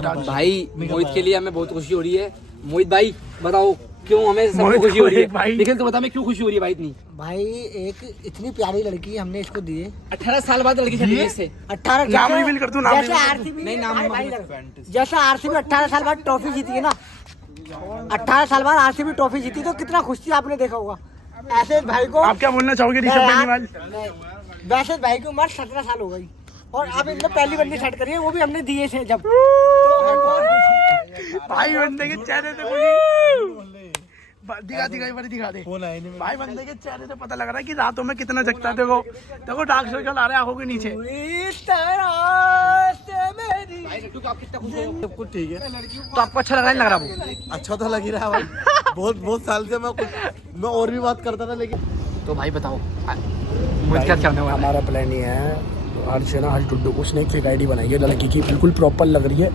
भाई मोहित के लिए हमें बहुत खुशी हो रही है। मोहित भाई बताओ क्यों हमें सबको खुशी हो रही है? निखिल तो बता मैं क्यों खुशी हो रही है भाई इतनी? भाई एक इतनी प्यारी लड़की हमने इसको दी है। 18 साल बाद लड़की छड़ी है इससे। 18 नाम रिवील कर तू, नाम जैसे आरसीबी नहीं नाम जैसे आरसीबी 18 साल बाद ट्रॉफी जीती है ना, 18 साल बाद आरसीबी ट्रॉफी जीती तो कितना खुश थी आपने देखा होगा। ऐसे भाई को आप क्या बोलना चाहोगे ऋषभ बेनीवाल? वैसे भाई की उम्र 17 साल हो गई और अब इनने पहली बंदी सेट करी है, वो भी हमने दिए थे जब। भाई बंदे के चेहरे से दिखा दिखा दे भाई, बंदे के चेहरे से पता लग रहा है कि रातों में कितना जगता है। देखो डार्क सर्कल आ रहे हैं आंखों के नीचे। सब कुछ ठीक है। तो आपको अच्छा लग रहा है? लग रहा वो अच्छा तो लग ही रहा है भाई। बहुत साल से मैं और भी बात करता था, लेकिन तो भाई बताओ मोहित क्या होने वाला है? हमारा प्लान ये है, हर्ष है ना, हर्ष डुड्डू, उसने एक फेक आईडी बनाई है लड़की की, बिल्कुल प्रॉपर लग रही है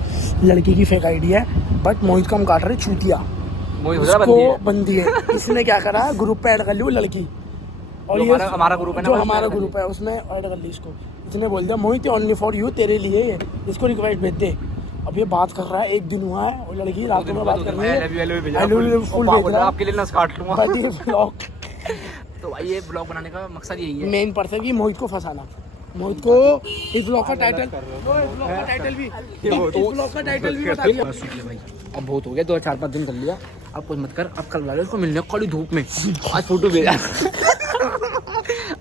लड़की की फेक आईडी है, बट मोहित का हम काट रहे चूतिया, उसको बंदी है। इसने क्या करा, ग्रुप पे ऐड कर ली वो लड़की, और ये हमारा ग्रुप है ना, जो हमारा ग्रुप है उसमें ऐड कर ली इसको। इसने बोल दिया मोहित ओनली फॉर यू, तेरे लिए है, इसको रिक्वेस्ट भेज दे। अब ये बात कर रहा है, एक दिन हुआ है, और लड़की रातों में बात कर रही है, आपके लिए ना काट लूंगा। ब्लॉग। तो भाई ये ब्लॉग बनाने का मकसद यही है, मेन पर्सन की मोहित को फंसाना। मोहित को इस ब्लॉग का टाइटल भी बता दिया भाई। अब बहुत हो गया, 2-4-5 दिन कर लिया, अब कुछ मत कर। अब कल वाले उसको मिलने कड़ी धूप में, आज फोटो भेजा।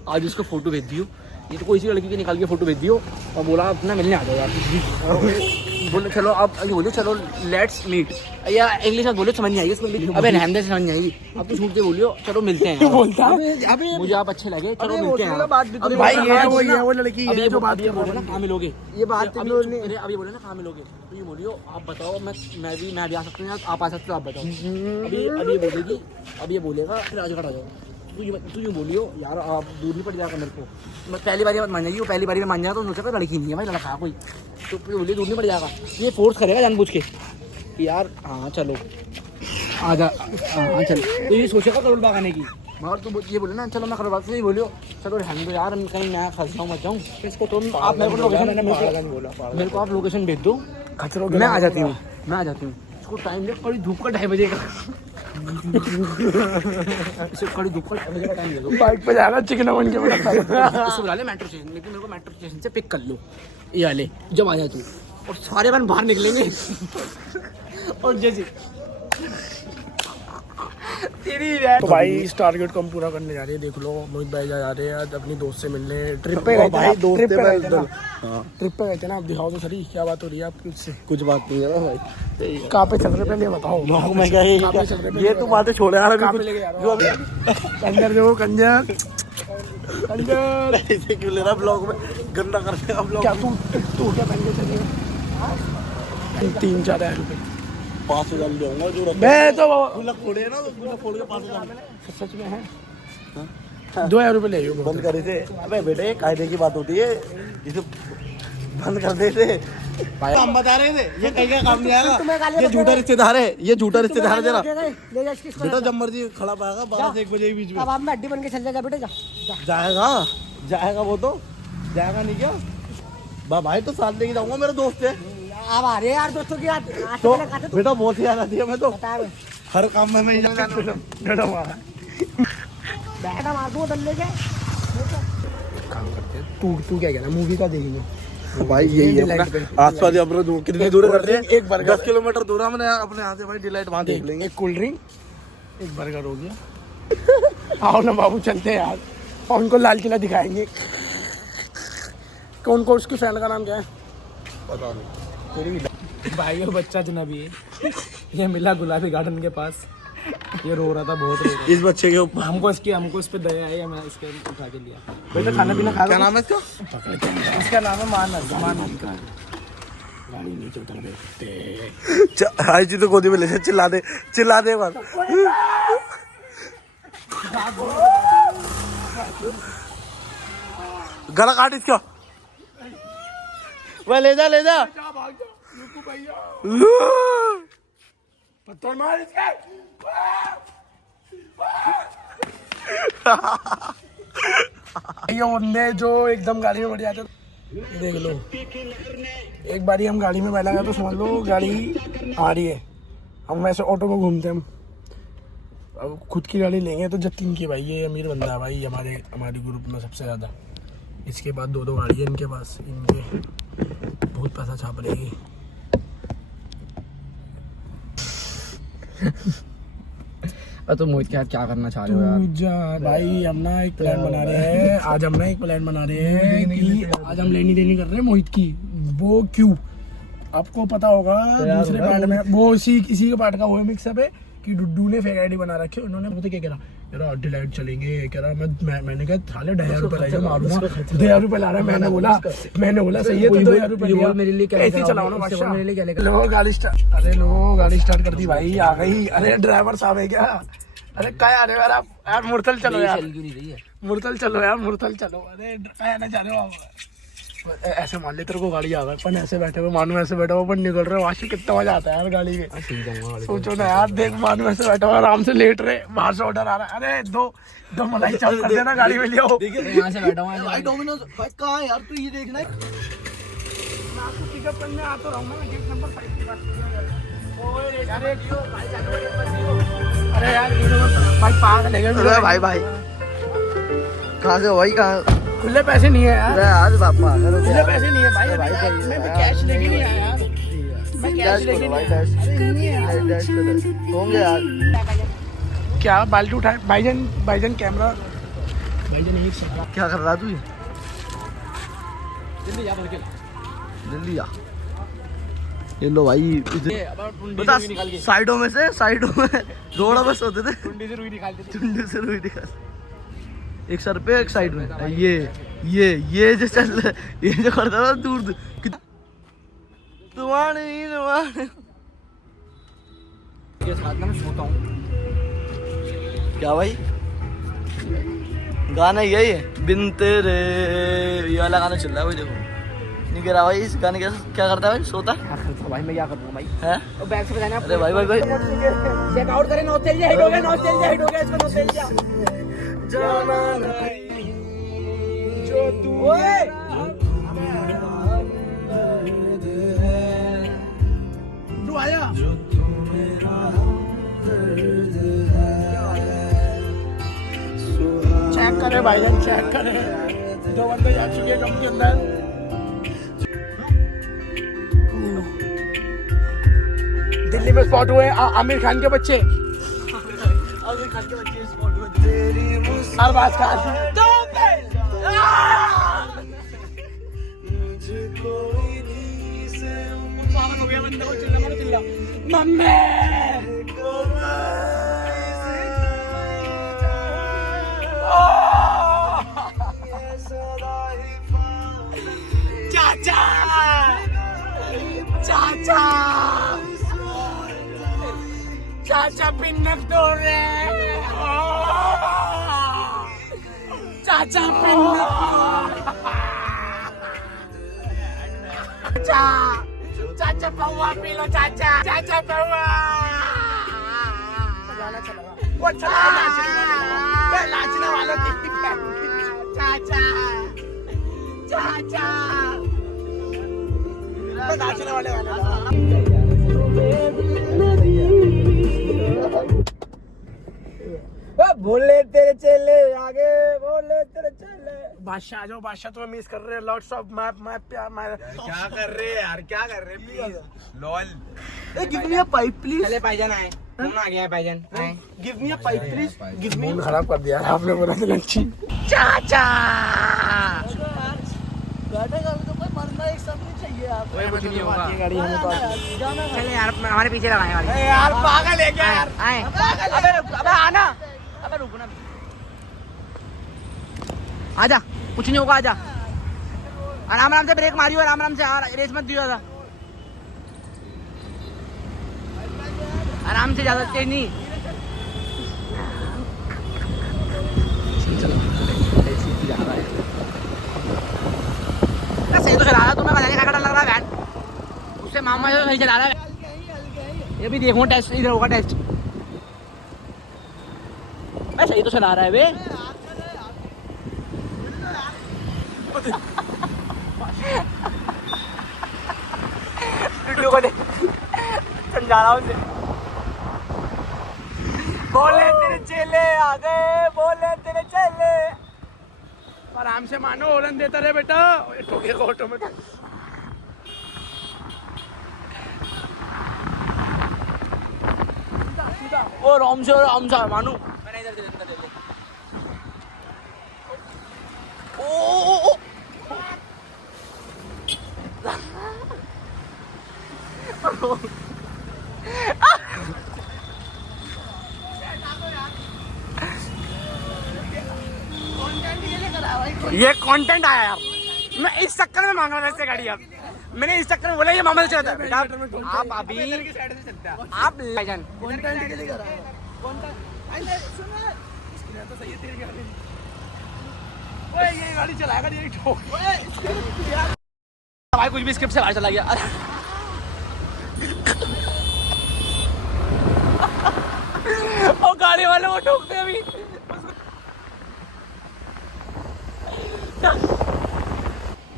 आज उसको फोटो भेज दियो, ये तो कोई सी लड़की की निकाल के फोटो भेज दियो और बोला अपना मिलने आ जाओ यार। बोले चलो अब बोलो चलो लेट्स मीट, या इंग्लिश में बोलो समझ नहीं आएगी उसको, अबे रहमदे से समझ नहीं आएगी। अब तो छूट के बोलियो चलो मिलते हैं। बोलता मुझे आप अच्छे लगे, चलो मिलते हैं। भाई ये वो लड़की है जो बात बोले ना कहाँ मिलोगे, ये बात अभी बोले ना कहाँ मिलोगे, तो ये बोलियो आप बताओ, मैं भी आ सकता हूँ, आप आ सकते हो, आप बताओ। अभी बोलेगी, अब ये बोलेगा फिर आज खड़ा जाओ। तू यूँ बोलियो यार आप दूर नहीं पड़ जाएगा मेरे को, मैं पहली बार मान जाएगी, वो पहली बार में मान जाएगा तो सोचा लड़की नहीं है भाई, लड़का कोई, तो फिर बोलिए दूर नहीं पड़ जाएगा। ये फोर्स करेगा जानबूझ के कि यार हाँ चलो आ जा, हाँ चलो, तो ये सोचेगा करोड़ बाग आने की। मगर तो ये बोले ना चलो मैं करोड़ बाग से, ही बोलियो चलो रहने दो यार, कहीं मैं फंस जाऊँ मत जाऊँ, इसको तो आप मेरे को लोकेशन, मेरे को आप लोकेशन भेज दो, खतरों मैं आ जाती हूँ, इसको टाइम दे, कड़ी धूप का 2:30 बजे का। इसे कड़ी धूप का 2:30 बजे का टाइम दे दो, बाइक पे जाएगा चिकन वन के इसको बुला ले मेट्रो स्टेशन, लेकिन मेरे को मेट्रो स्टेशन से पिक कर लो ये वाले, जब आ जाए तू, और सारे बन बाहर निकलेंगे। और जैसे तो भाई इस टारगेट को हम पूरा करने जा रहे हैं। देख लो मोहित भाई जा रहे हैं आज अपनी दोस्त से मिलने, ट्रिप पे गए थे, ट्रिप पे गए थे ना। आप दिखाओ तो सही क्या बात हो रही है आपकी उससे? कुछ बात नहीं है ना भाई। कहाँ पे चल रहे पहले बताओ। मैं क्या ये तो बातें छोड़े यार, कंजर जो कंजर ऐसे क्यों ले रहा ब्लॉग में, गंदा कर देगा ब्लॉग। क्या तू क्या पहन के चलेगा? 3-4 रुपये 5,000 दूंगा जो मैं तो गुल्लक फोड़े ना, तो गुल्लक फोड़ के 5,000 सच में है। 2,000 रुपये ले बंद करे थे। अबे बेटे कायदे की बात होती है, इसे बंद कर दे थे। हम बता रहे थे ये कहीं का काम नहीं आएगा, ये झूठा रिश्तेदार है, ये झूठा रिश्तेदार है तेरा बेटा। जब मर्जी खड़ा पाएगा 12 से 1 बजे के बीच में। अब आप हड्डी बन के चल जाएगा बेटे, जाएगा वो तो जाएगा नहीं क्या भाई, तो साथ लेके जाऊंगा, मेरे दोस्त है। अब आ रहे यार दोस्तों की याद तो बेटा बहुत याद आती है, मैं तो हर काम में मैं बैठा मार दूँ दल्ले के। काम करते हैं। तू क्या कहना, मूवी का देखेंगे भाई यही है आसपास अपने दूर, कितनी दूर करते हैं, 10 किलोमीटर दूर हमने अपने यहाँ से भाई डिलाइट वहाँ देख लेंगे। एक कोल्ड ड्रिंक, एक बर्गर हो गया। आओ ना बाबू चलते हैं यार, और उनको लाल किला दिखाएंगे। कौन कौन उसकी फ्रेंड का नाम क्या है पता नहीं। भाई वो बच्चा जनाबी है, ये मिला गुलाबी गार्डन के पास, ये रो रहा था, बहुत रो रहा था। इस बच्चे के ऊपर हमको इस पे दया आई, मैं इसके उठा के लिया। बेटा खाना पीना खा, क्या नाम है इसका? इसका नाम है मानस। गाड़ी नीचे उतर गए। आई जी तो गोदी में ले चिल्ला दे बात। गला काट इसका, वह ले जा पत्थर मार इसके। ये बंदे जो एकदम गाड़ी में बढ़ जाते, देख लो, एक बारी हम गाड़ी में बैठा गया तो समझ लो गाड़ी हमारी है। हम वैसे ऑटो में घूमते हम, अब खुद की गाड़ी लेंगे तो जतिन की भाई, ये अमीर बंदा है भाई हमारे ग्रुप में सबसे ज़्यादा। इसके बाद दो गाड़ी है इनके पास, इनके बहुत पैसा छाप रहेगी। तो मोहित के साथ क्या करना चाह रहे हो यार? भाई हम ना एक प्लान बना रहे हैं, आज हम ना एक प्लान बना रहे हैं कि आज हम लेनी देनी कर रहे हैं मोहित की। वो क्यों, आपको पता होगा दूसरे पार्ट में वो इसी के पार्ट का वो मिक्सअप है कि डुड्डू ने फेक आईडी बना रखी है। उन्होंने मुझे क्या कह रहा, डिलाइट चलेंगे, कह रहा मैंने कहा थाले 1000 रुपये लाइए मारूंगा, 1000 रुपये ला रहा है। मैंने बोला सही है, तो 2000 रुपये मेरे लिए क्या ऐसे चलाओ ना बादशाह। मेरे लिए क्या लेकर? लो गाड़ी स्टार्ट, अरे लो गाड़ी स्टार्ट कर दी भाई, आ गई। अरे ड्राइवर साहब है क्या? अरे क्या आ रहे हो यार आप? यार मुरतल चलो यार, मुरतल चलो यार, मुरतल चलो। अरे क्या आना चाह रहे हो आप? ऐसे मान ले तेरे को गाड़ी आ गई, अपन ऐसे बैठे हुए, मानू ऐसे बैठा हुआ, अपन निकल रहे, वाशी कितना मजा आता है यार गाड़ी में। सोचो ना यार, देख मानू ऐसे बैठा हुआ आराम से लेट रहे, बाहर से ऑर्डर आ रहा है, अरे दो मलाई चाप कर देना गाड़ी में लियो। यहाँ से बैठा हुआ भाई डोमिनोज भाई कहाँ है यार, तू ये देखना है। मैं आपको पिकअप करने आ तो रहूंगा ना, गेट नंबर 5 के पास। अरे यार भाई पागल है क्या? भाई कहाँ से हो भाई, कहाँ? खुले पैसे नहीं है यार, यार बापा खुले पैसे नहीं है भाई। मैं कैश लेके नहीं आया यार, मैं कैश लेके नहीं आया। होंगे यार। क्या बाल्टी उठाए भाईजान कैमरा, भाईजान एक सवाल। क्या कर रहा तू ये? जल्दी आ। ये लो भाई, बता साइडों में रोड़ा बस होते थे, टुंडी से रुई निकालते थे। चुंडी से रुई निकाल, एक सर पे एक साइड में। ये जो चल रहा है, ये जो करता था दूर तुम्हारे के साथ ना मैं सोता हूँ। क्या भाई गाना यही है, बिन तेरे, ये वाला गाना चल रहा है भाई। देखो नहीं कह रहा भाई, इस गाने क्या करता है भाई? सोता है भाई मैं क्या करूँगा भाई? है? और बैग से बजाना। अरे भाई चेक आउट करें, नॉस्टैल्जिया हिट हो गया, नॉस्टैल्जिया हिट हो गया, इसमें नॉस्टैल्जिया। जाना नहीं जो तू आया, चेक करे भाईजान, चेक करे। 2 बंदे जा चुके हैं कम के अंदर। दिल्ली में स्पॉट हुए आमिर खान के बच्चे, अरबाज खान। मम्मी चाचा चाचा चाचा पिन्नक तोड़ रहे हैं, चाचा पिन्नक, चाचा पौवा पी लो, चाचा पौवा। वो नाचने वालों की चाचा नाचने वाले बोले तेरे चले आगे, बोले तेरे चले। बादशाह आ जाओ, बादशाह तुम्हें मिस कर रहे हैं। लॉट्स ऑफ मैप क्या कर रहे हैं यार, क्या कर रहे हैं? Lol give me a pipe please. चले भाईजान आए, कौन आ गया है भाईजान? Give me a pipe please, give me. Mood खराब कर दिया आपने, बोला तो लच्छी चाचा बैठेगा अभी तो कोई मरना एक सब नहीं चाहिए आप। कुछ नहीं होगा। गाड़ी हमें तो चले यार, हमारे पीछे लगाए वाले। यार पागल है क्या यार? आए, अबे आना, अबे रुकना, आजा, कुछ नहीं होगा, आजा आराम से ब्रेक मारियो, आराम से, रेस मत दियो ज्यादा, आराम से, ज्यादा तेज नहीं। सही तो चला रहा, तुम्हें पता नहीं क्या लग रहा है वैन, उससे मामा से सही चला रहा है। ये भी देखो टेस्ट, इधर होगा टेस्ट। मैं सही तो चला रहा है बे। गुल्लू को दे समझा रहा हूँ उसे। बोले तेरे चेले आ गए, बोले तेरे चेले। आराम से मानो, हॉर्न देता रहे बेटा, ठोकेगा ऑटोमेटिक। ओ राम से मानू मैंने इधर दे दे। ओ ये कंटेंट आया यार, मैं इस चक्कर में मांग रहा था इससे गाड़ी। अब मैंने इस चक्कर में बोला ये मामा से चलता है बेटा। आप अभी आप भाईजान कंटेंट के लिए कर रहा है। ओए ये गाड़ी चलाएगा ये ठोक। भाई कुछ भी स्क्रिप्ट से बाहर चला गया। और गाड़ी वाले वो ठोकते अभी।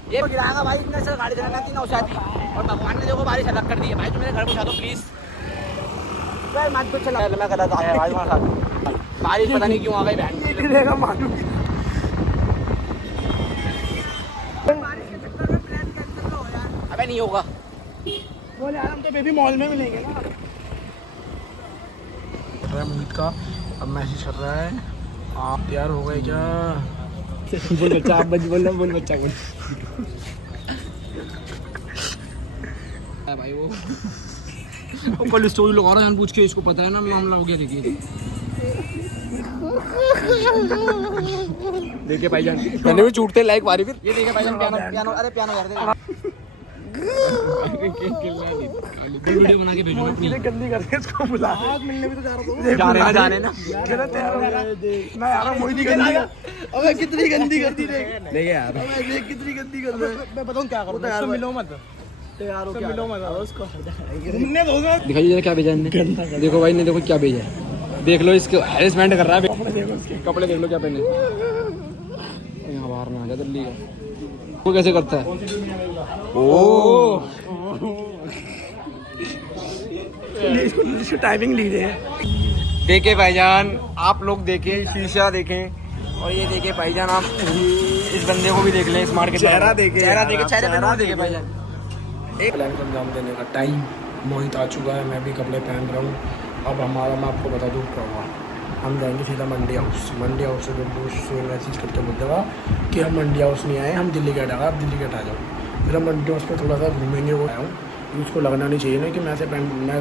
ये गिराएगा भाई, इतना से गाड़ी चलाना थी नौशादी, और भगवान ने देखो बारिश अलग कर दी है। भाई तुम मेरे घर पहुंचा दो प्लीज। मत कुछ चला। मैं कहता था भाई तुम्हारे साथ बारिश पता नहीं क्यों आ गई बहन। गिरेगा मालूम। अबे नहीं होगा। बोले यार हम तो बेबी मॉल में मिलेंगे ना। मोहित का अब मैसेज कर रहा है, आप तैयार हो गए क्या? बोल बच्चा, आप बोल बच्चा बोल। भाई वो कल स्टोरी लगा रहा है पूछ के, इसको पता है ना मामला हो गया। देखिए भाईजान मैंने भी छूटते लाइक मारी फिर। ये देखिए भाईजान पियानो अरे पियानो यार दे। वीडियो बना के भेजो अपनी। गंदी करके इसको बुला। आज मिलने भी तो जा रहा हूँ। जाने ना मैं यार मोहित गंदी कर। अबे कितनी गंदी करती देख। देखिए यार अबे कितनी गंदी कर रहा है। मैं बताऊं क्या करूं? उसको मिलो मत यार, उसको मिलो मत उसको। तुमने दोगा दिखाइए जरा क्या भेजा इनने। देखो भाई ने देखो क्या भेजा है, देख लो इसको हैरेसमेंट कर रहा है। कपड़े देख लो क्या पहने। यहाँ बाहर में आ जा जल्दी। वो कैसे करता है? ओ टाइमिंग लीजिए। देखे भाईजान, आप लोग देखें, शीशा देखें, और ये देखे भाईजान, आप इस बंदे को भी देख लें। स्मार्ट के चेहरा देखे, चेहरे पे देखे भाईजान। एक प्लान को अंजाम देने का टाइम मोहित आ चुका है, मैं भी कपड़े पहन रहा हूँ। अब हमारा मैं आपको बता दूँ क्या हुआ। हम जाएंगे सीधा मंडी हाउस। मंडी हाउस से डब्बू से मैसेज करके बोल देगा कि हम मंडी हाउस नहीं आए, हम दिल्ली गेट आए, आप दिल्ली गेट आ जाओ। फिर हम मंडी हाउस में थोड़ा सा घूमेंगे। वो आया हूँ, उसको लगना नहीं चाहिए ना कि मैं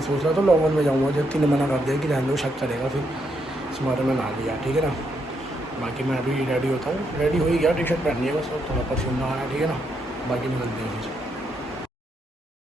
सोच रहा था लॉग में जाऊँगा, जब तीन मना कर दिया कि रहने दो, शक करेगा फिर इस बारे में ना लिया। ठीक है ना, बाकी मैं अभी रेडी होता हूँ। रेडी हो ही गया, टी शर्ट पहननी है बस, थोड़ा पसीना आया। ठीक है ना, बाकी निकलते हैं फिर।